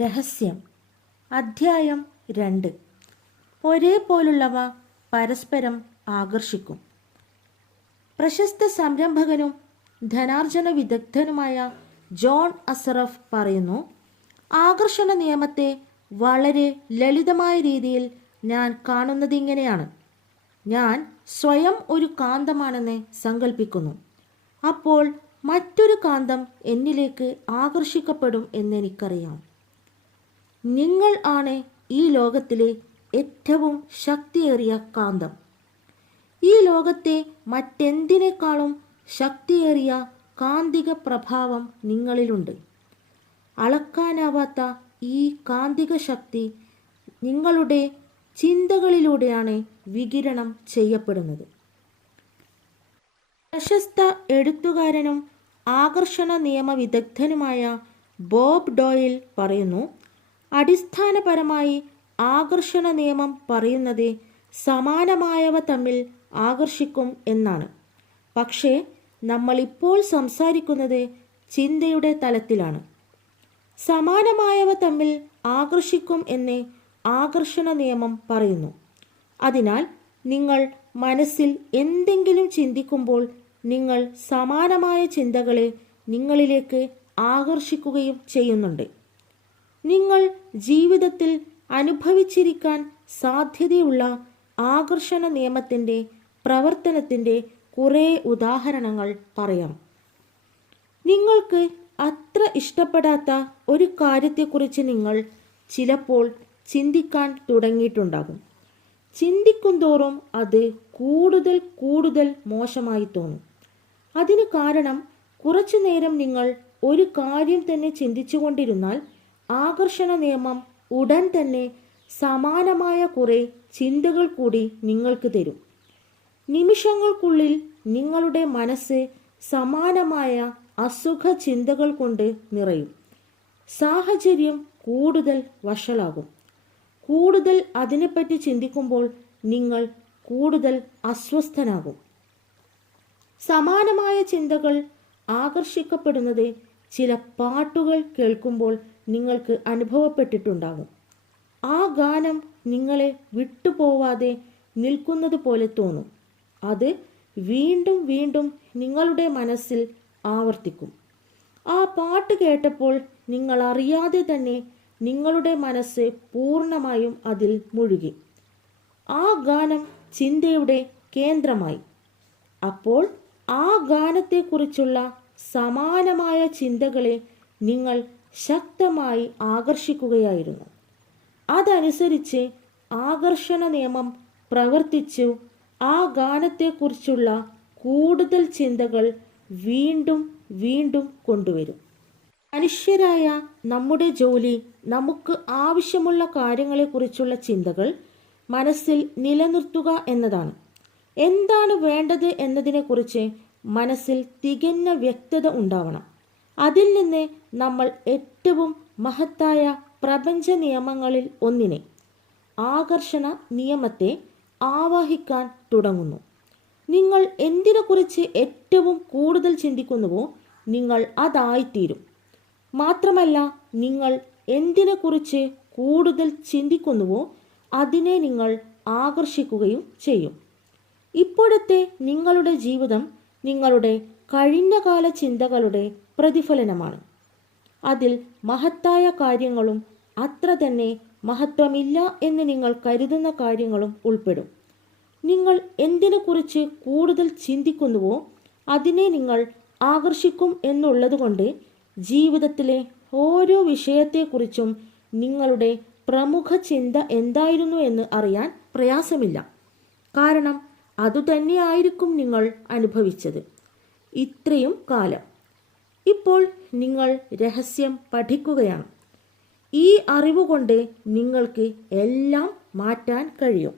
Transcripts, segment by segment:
രഹസ്യം അധ്യായം 2. ഒരേപോലുള്ളവ പരസ്പരം ആകർഷിക്കും. പ്രശസ്ത സംരംഭകനും ധനാർജന വിദഗ്ധനുമായ ജോൺ അസറഫ് പറയുന്നു, ആകർഷണ നിയമത്തെ വളരെ ലളിതമായ രീതിയിൽ ഞാൻ കാണുന്നത് ഇങ്ങനെയാണ്. ഞാൻ സ്വയം ഒരു കാന്തമാണെന്ന് സങ്കല്പിക്കുന്നു. അപ്പോൾ മറ്റൊരു കാന്തം എന്നിലേക്ക് ആകർഷിക്കപ്പെടും എന്നെനിക്കറിയാം. നിങ്ങൾ ആണ് ഈ ലോകത്തിലെ ഏറ്റവും ശക്തിയേറിയ കാന്തം. ഈ ലോകത്തെ മറ്റെന്തിനേക്കാളും ശക്തിയേറിയ കാന്തിക പ്രഭാവം നിങ്ങളിലുണ്ട്. അളക്കാനാവാത്ത ഈ കാന്തിക ശക്തി നിങ്ങളുടെ ചിന്തകളിലൂടെയാണ് വികിരണം ചെയ്യപ്പെടുന്നത്. പ്രശസ്ത എഴുത്തുകാരനും ആകർഷണ നിയമ വിദഗ്ധനുമായ ബോബ് ഡോയിൽ പറയുന്നു, അടിസ്ഥാനപരമായി ആകർഷണ നിയമം പറയുന്നത് സമാനമായവ തമ്മിൽ ആകർഷിക്കും എന്നാണ്. പക്ഷേ നമ്മളിപ്പോൾ സംസാരിക്കുന്നത് ചിന്തയുടെ തലത്തിലാണ്. സമാനമായവ തമ്മിൽ ആകർഷിക്കും എന്ന് ആകർഷണ നിയമം പറയുന്നു. അതിനാൽ നിങ്ങൾ മനസ്സിൽ എന്തെങ്കിലും ചിന്തിക്കുമ്പോൾ നിങ്ങൾ സമാനമായ ചിന്തകളെ നിങ്ങളിലേക്ക് ആകർഷിക്കുകയും ചെയ്യുന്നുണ്ട്. നിങ്ങൾ ജീവിതത്തിൽ അനുഭവിച്ചിരിക്കാൻ സാധ്യതയുള്ള ആകർഷണ നിയമത്തിൻ്റെ പ്രവർത്തനത്തിൻ്റെ കുറേ ഉദാഹരണങ്ങൾ പറയാം. നിങ്ങൾക്ക് അത്ര ഇഷ്ടപ്പെടാത്ത ഒരു കാര്യത്തെക്കുറിച്ച് നിങ്ങൾ ചിലപ്പോൾ ചിന്തിക്കാൻ തുടങ്ങിയിട്ടുണ്ടാകും. ചിന്തിക്കുന്തോറും അത് കൂടുതൽ കൂടുതൽ മോശമായി തോന്നും. അതിന് കാരണം കുറച്ചു നേരം നിങ്ങൾ ഒരു കാര്യം തന്നെ ചിന്തിച്ചുകൊണ്ടിരുന്നാൽ ആകർഷണ നിയമം ഉടൻ തന്നെ സമാനമായ കുറേ ചിന്തകൾ കൂടി നിങ്ങൾക്ക് തരും. നിമിഷങ്ങൾക്കുള്ളിൽ നിങ്ങളുടെ മനസ്സ് സമാനമായ അസുഖ ചിന്തകൾ കൊണ്ട് നിറയും. സാഹചര്യം കൂടുതൽ വഷളാകും. കൂടുതൽ അതിനെപ്പറ്റി ചിന്തിക്കുമ്പോൾ നിങ്ങൾ കൂടുതൽ അസ്വസ്ഥനാകും. സമാനമായ ചിന്തകൾ ആകർഷിക്കപ്പെടുന്നത് ചില പാട്ടുകൾ കേൾക്കുമ്പോൾ നിങ്ങൾക്ക് അനുഭവപ്പെട്ടിട്ടുണ്ടാകും. ആ ഗാനം നിങ്ങളെ വിട്ടുപോവാതെ നിൽക്കുന്നത് പോലെ തോന്നും. അത് വീണ്ടും വീണ്ടും നിങ്ങളുടെ മനസ്സിൽ ആവർത്തിക്കും. ആ പാട്ട് കേട്ടപ്പോൾ നിങ്ങൾ അറിയാതെ തന്നെ നിങ്ങളുടെ മനസ്സ് പൂർണ്ണമായും അതിൽ മുഴുകി. ആ ഗാനം ചിന്തയുടെ കേന്ദ്രമായി. അപ്പോൾ ആ ഗാനത്തെക്കുറിച്ചുള്ള സമാനമായ ചിന്തകളെ നിങ്ങൾ ശക്തമായി ആകർഷിക്കുകയായിരുന്നു. അതനുസരിച്ച് ആകർഷണ നിയമം പ്രവർത്തിച്ചു. ആ ഗാനത്തെക്കുറിച്ചുള്ള കൂടുതൽ ചിന്തകൾ വീണ്ടും വീണ്ടും കൊണ്ടുവരും. മനുഷ്യരായ നമ്മുടെ ജോലി നമുക്ക് ആവശ്യമുള്ള കാര്യങ്ങളെക്കുറിച്ചുള്ള ചിന്തകൾ മനസ്സിൽ നിലനിർത്തുക എന്നതാണ്. എന്താണ് വേണ്ടത് എന്നതിനെക്കുറിച്ച് മനസ്സിൽ തികഞ്ഞ വ്യക്തത ഉണ്ടാവണം. അതിൽ നിന്ന് നമ്മൾ ഏറ്റവും മഹത്തായ പ്രപഞ്ച നിയമങ്ങളിൽ ഒന്നിനെ, ആകർഷണ നിയമത്തെ ആവാഹിക്കാൻ തുടങ്ങുന്നു. നിങ്ങൾ എന്തിനെക്കുറിച്ച് ഏറ്റവും കൂടുതൽ ചിന്തിക്കുന്നുവോ നിങ്ങൾ അതായിത്തീരും. മാത്രമല്ല, നിങ്ങൾ എന്തിനെക്കുറിച്ച് കൂടുതൽ ചിന്തിക്കുന്നുവോ അതിനെ നിങ്ങൾ ആകർഷിക്കുകയും ചെയ്യും. ഇപ്പോഴത്തെ നിങ്ങളുടെ ജീവിതം നിങ്ങളുടെ കഴിഞ്ഞകാല ചിന്തകളുടെ പ്രതിഫലനമാണ്. അതിൽ മഹത്തായ കാര്യങ്ങളും അത്ര തന്നെ മഹത്വമില്ല എന്ന് നിങ്ങൾ കരുതുന്ന കാര്യങ്ങളും ഉൾപ്പെടും. നിങ്ങൾ എന്തിനെക്കുറിച്ച് കൂടുതൽ ചിന്തിക്കുന്നുവോ അതിനെ നിങ്ങൾ ആകർഷിക്കും എന്നുള്ളതുകൊണ്ട് ജീവിതത്തിലെ ഓരോ വിഷയത്തെക്കുറിച്ചും നിങ്ങളുടെ പ്രമുഖ ചിന്ത എന്തായിരുന്നു എന്ന് അറിയാൻ പ്രയാസമില്ല. കാരണം അതുതന്നെയായിരിക്കും നിങ്ങൾ അനുഭവിച്ചത് ഇത്രയും കാലം. ഇപ്പോൾ നിങ്ങൾ രഹസ്യം പഠിക്കുകയാണ്. ഈ അറിവുകൊണ്ട് നിങ്ങൾക്ക് എല്ലാം മാറ്റാൻ കഴിയും.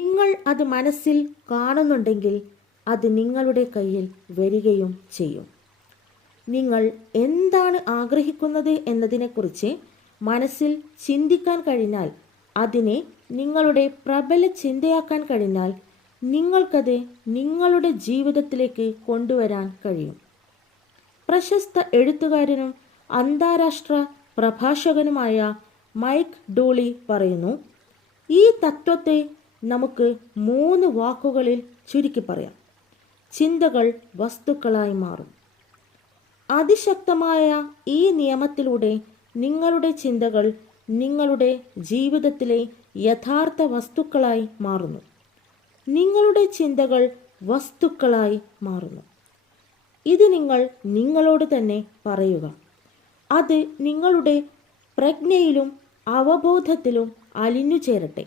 നിങ്ങൾ അത് മനസ്സിൽ കാണുന്നുണ്ടെങ്കിൽ അത് നിങ്ങളുടെ കയ്യിൽ വരികയും ചെയ്യും. നിങ്ങൾ എന്താണ് ആഗ്രഹിക്കുന്നത് എന്നതിനെക്കുറിച്ച് മനസ്സിൽ ചിന്തിക്കാൻ കഴിഞ്ഞാൽ, അതിനെ നിങ്ങളുടെ പ്രബല ചിന്തയാക്കാൻ കഴിഞ്ഞാൽ നിങ്ങൾക്കത് നിങ്ങളുടെ ജീവിതത്തിലേക്ക് കൊണ്ടുവരാൻ കഴിയും. പ്രശസ്ത എഴുത്തുകാരനും അന്താരാഷ്ട്ര പ്രഭാഷകനുമായ മൈക്ക് ഡൂളി പറയുന്നു, ഈ തത്വത്തെ നമുക്ക് 3 വാക്കുകളിൽ ചുരുക്കി പറയാം. ചിന്തകൾ വസ്തുക്കളായി മാറും. അതിശക്തമായ ഈ നിയമത്തിലൂടെ നിങ്ങളുടെ ചിന്തകൾ നിങ്ങളുടെ ജീവിതത്തിലെ യഥാർത്ഥ വസ്തുക്കളായി മാറുന്നു. നിങ്ങളുടെ ചിന്തകൾ വസ്തുക്കളായി മാറുന്നു. ഇത് നിങ്ങൾ നിങ്ങളോട് തന്നെ പറയുക. അത് നിങ്ങളുടെ പ്രജ്ഞയിലും അവബോധത്തിലും അലിഞ്ഞു ചേരട്ടെ.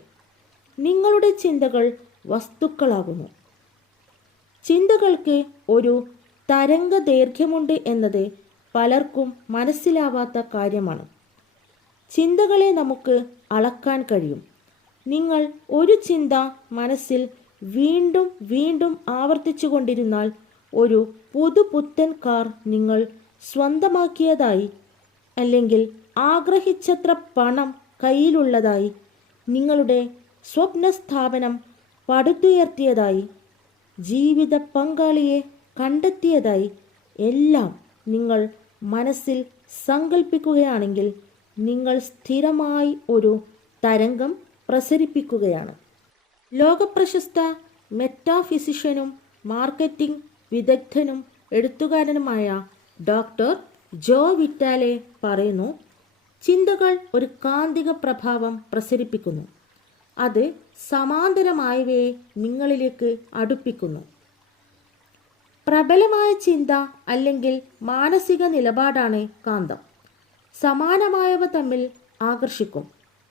നിങ്ങളുടെ ചിന്തകൾ വസ്തുക്കളാകുന്നു. ചിന്തകൾക്ക് ഒരു തരംഗ ദൈർഘ്യമുണ്ട് എന്നത് പലർക്കും മനസ്സിലാവാത്ത കാര്യമാണ്. ചിന്തകളെ നമുക്ക് അളക്കാൻ കഴിയും. നിങ്ങൾ ഒരു ചിന്ത മനസ്സിൽ വീണ്ടും വീണ്ടും ആവർത്തിച്ചു കൊണ്ടിരുന്നാൽ ഒരു പുതുപുത്തൻ കാർ നിങ്ങൾ സ്വന്തമാക്കിയതായി, അല്ലെങ്കിൽ ആഗ്രഹിച്ചത്ര പണം കയ്യിലുള്ളതായി, നിങ്ങളുടെ സ്വപ്നസ്ഥാപനം പടുത്തുയർത്തിയതായി, ജീവിത പങ്കാളിയെ കണ്ടെത്തിയതായി എല്ലാം നിങ്ങൾ മനസ്സിൽ സങ്കല്പിക്കുകയാണെങ്കിൽ നിങ്ങൾ സ്ഥിരമായി ഒരു തരംഗം പ്രസരിപ്പിക്കുകയാണ്. ലോകപ്രശസ്ത മെറ്റാഫിസിഷ്യനും മാർക്കറ്റിംഗ് വിദഗ്ധനും എഴുത്തുകാരനുമായ ഡോക്ടർ ജോ വിറ്റാലെ പറയുന്നു, ചിന്തകൾ ഒരു കാന്തിക പ്രഭാവം പ്രസരിപ്പിക്കുന്നു. അത് സമാന്തരമായവയെ നിങ്ങളിലേക്ക് അടുപ്പിക്കുന്നു. പ്രബലമായ ചിന്ത അല്ലെങ്കിൽ മാനസിക നിലപാടാണ് കാന്തം. സമാനമായവ തമ്മിൽ ആകർഷിക്കും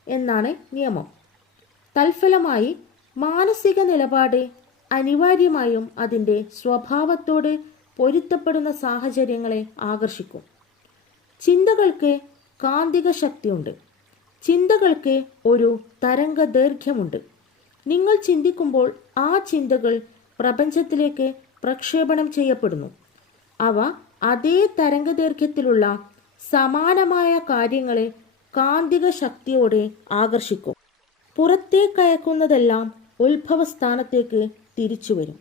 എന്നാണ് നിയമം. തൽഫലമായി മാനസിക നിലപാട് അനിവാര്യമായും അതിൻ്റെ സ്വഭാവത്തോട് പൊരുത്തപ്പെടുന്ന സാഹചര്യങ്ങളെ ആകർഷിക്കും. ചിന്തകൾക്ക് കാന്തിക ശക്തിയുണ്ട്. ചിന്തകൾക്ക് ഒരു തരംഗ ദൈർഘ്യമുണ്ട്. നിങ്ങൾ ചിന്തിക്കുമ്പോൾ ആ ചിന്തകൾ പ്രപഞ്ചത്തിലേക്ക് പ്രക്ഷേപണം ചെയ്യപ്പെടുന്നു. അവ അതേ തരംഗദൈർഘ്യത്തിലുള്ള സമാനമായ കാര്യങ്ങളെ കാന്തിക ശക്തിയോടെ ആകർഷിക്കും. പുറത്തേക്കയക്കുന്നതെല്ലാം ഉത്ഭവസ്ഥാനത്തേക്ക് തിരിച്ചു വരും.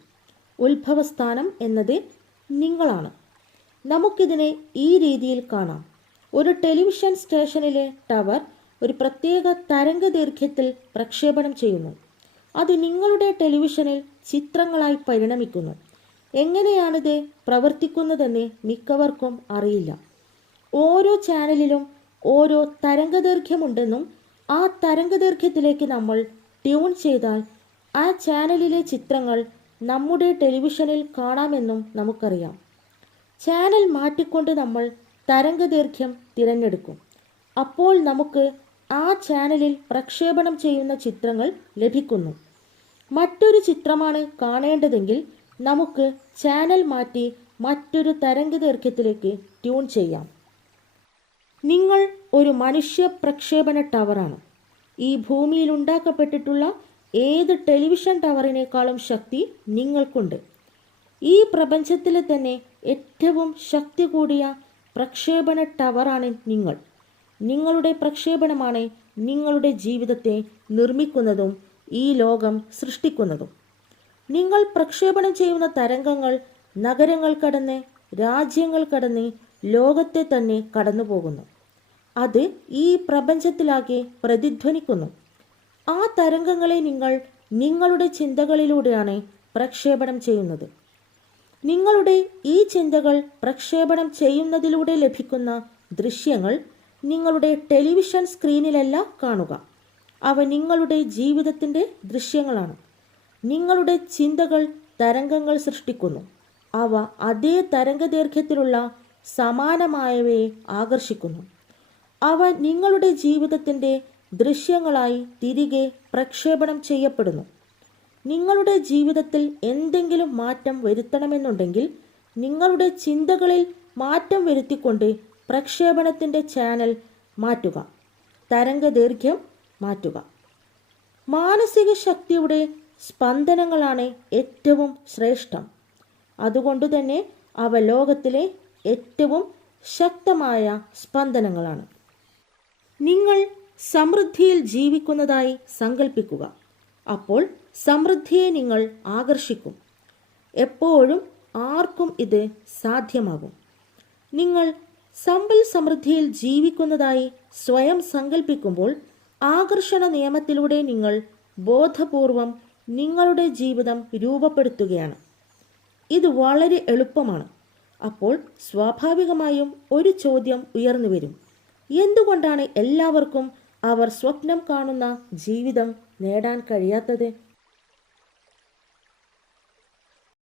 ഉത്ഭവസ്ഥാനം എന്നത് നിങ്ങളാണ്. നമുക്കിതിനെ ഈ രീതിയിൽ കാണാം. ഒരു ടെലിവിഷൻ സ്റ്റേഷനിലെ ടവർ ഒരു പ്രത്യേക തരംഗദൈർഘ്യത്തിൽ പ്രക്ഷേപണം ചെയ്യുന്നു. അത് നിങ്ങളുടെ ടെലിവിഷനിൽ ചിത്രങ്ങളായി പരിണമിക്കുന്നു. എങ്ങനെയാണിത് പ്രവർത്തിക്കുന്നതെന്ന് മിക്കവർക്കും അറിയില്ല. ഓരോ ചാനലിലും ഓരോ തരംഗദൈർഘ്യമുണ്ടെന്നും ആ തരംഗദൈർഘ്യത്തിലേക്ക് നമ്മൾ ട്യൂൺ ചെയ്താൽ ആ ചാനലിലെ ചിത്രങ്ങൾ നമ്മുടെ ടെലിവിഷനിൽ കാണാമെന്നും നമുക്കറിയാം. ചാനൽ മാറ്റിക്കൊണ്ട് നമ്മൾ തരംഗദൈർഘ്യം തിരഞ്ഞെടുക്കും. അപ്പോൾ നമുക്ക് ആ ചാനലിൽ പ്രക്ഷേപണം ചെയ്യുന്ന ചിത്രങ്ങൾ ലഭിക്കുന്നു. മറ്റൊരു ചിത്രമാണ് കാണേണ്ടതെങ്കിൽ നമുക്ക് ചാനൽ മാറ്റി മറ്റൊരു തരംഗദൈർഘ്യത്തിലേക്ക് ട്യൂൺ ചെയ്യാം. നിങ്ങൾ ഒരു മനുഷ്യ പ്രക്ഷേപണ ടവറാണ്. ഈ ഭൂമിയിൽ ഉണ്ടാക്കപ്പെട്ടിട്ടുള്ള ഏത് ടെലിവിഷൻ ടവറിനേക്കാളും ശക്തി നിങ്ങൾക്കുണ്ട്. ഈ പ്രപഞ്ചത്തിലെ തന്നെ ഏറ്റവും ശക്തി കൂടിയ പ്രക്ഷേപണ ടവറാണ് നിങ്ങൾ. നിങ്ങളുടെ പ്രക്ഷേപണമാണ് നിങ്ങളുടെ ജീവിതത്തെ നിർമ്മിക്കുന്നതും ഈ ലോകം സൃഷ്ടിക്കുന്നതും. നിങ്ങൾ പ്രക്ഷേപണം ചെയ്യുന്ന തരംഗങ്ങൾ നഗരങ്ങൾ കടന്ന്, രാജ്യങ്ങൾ കടന്ന്, ലോകത്തെ തന്നെ കടന്നു പോകുന്നു. അത് ഈ പ്രപഞ്ചത്തിലാകെ പ്രതിധ്വനിക്കുന്നു. ആ തരംഗങ്ങളെ നിങ്ങൾ നിങ്ങളുടെ ചിന്തകളിലൂടെയാണ് പ്രക്ഷേപണം ചെയ്യുന്നത്. നിങ്ങളുടെ ഈ ചിന്തകൾ പ്രക്ഷേപണം ചെയ്യുന്നതിലൂടെ ലഭിക്കുന്ന ദൃശ്യങ്ങൾ നിങ്ങളുടെ ടെലിവിഷൻ സ്ക്രീനിലല്ല കാണുക. അവ നിങ്ങളുടെ ജീവിതത്തിൻ്റെ ദൃശ്യങ്ങളാണ്. നിങ്ങളുടെ ചിന്തകൾ തരംഗങ്ങൾ സൃഷ്ടിക്കുന്നു. അവ അതേ തരംഗദൈർഘ്യത്തിലുള്ള സമാനമായവയെ ആകർഷിക്കുന്നു. അവ നിങ്ങളുടെ ജീവിതത്തിൻ്റെ ദൃശ്യങ്ങളായി തിരികെ പ്രക്ഷേപണം ചെയ്യപ്പെടുന്നു. നിങ്ങളുടെ ജീവിതത്തിൽ എന്തെങ്കിലും മാറ്റം വരുത്തണമെന്നുണ്ടെങ്കിൽ നിങ്ങളുടെ ചിന്തകളിൽ മാറ്റം വരുത്തിക്കൊണ്ട് പ്രക്ഷേപണത്തിൻ്റെ ചാനൽ മാറ്റുക, തരംഗദൈർഘ്യം മാറ്റുക. മാനസിക ശക്തിയുടെ സ്പന്ദനങ്ങളാണ് ഏറ്റവും ശ്രേഷ്ഠം. അതുകൊണ്ടുതന്നെ അവ ലോകത്തിലെ ഏറ്റവും ശക്തമായ സ്പന്ദനങ്ങളാണ്. നിങ്ങൾ സമൃദ്ധിയിൽ ജീവിക്കുന്നതായി സങ്കല്പിക്കുക. അപ്പോൾ സമൃദ്ധിയെ നിങ്ങൾ ആകർഷിക്കും. എപ്പോഴും ആർക്കും ഇത് സാധ്യമാകും. നിങ്ങൾ സമ്പൽ സമൃദ്ധിയിൽ ജീവിക്കുന്നതായി സ്വയം സങ്കല്പിക്കുമ്പോൾ ആകർഷണ നിയമത്തിലൂടെ നിങ്ങൾ ബോധപൂർവം നിങ്ങളുടെ ജീവിതം രൂപപ്പെടുത്തുകയാണ്. ഇത് വളരെ എളുപ്പമാണ്. അപ്പോൾ സ്വാഭാവികമായും ഒരു ചോദ്യം ഉയർന്നു വരും: എന്തുകൊണ്ടാണ് എല്ലാവർക്കും അവർ സ്വപ്നം കാണുന്ന ജീവിതം നേടാൻ കഴിയാത്തത്?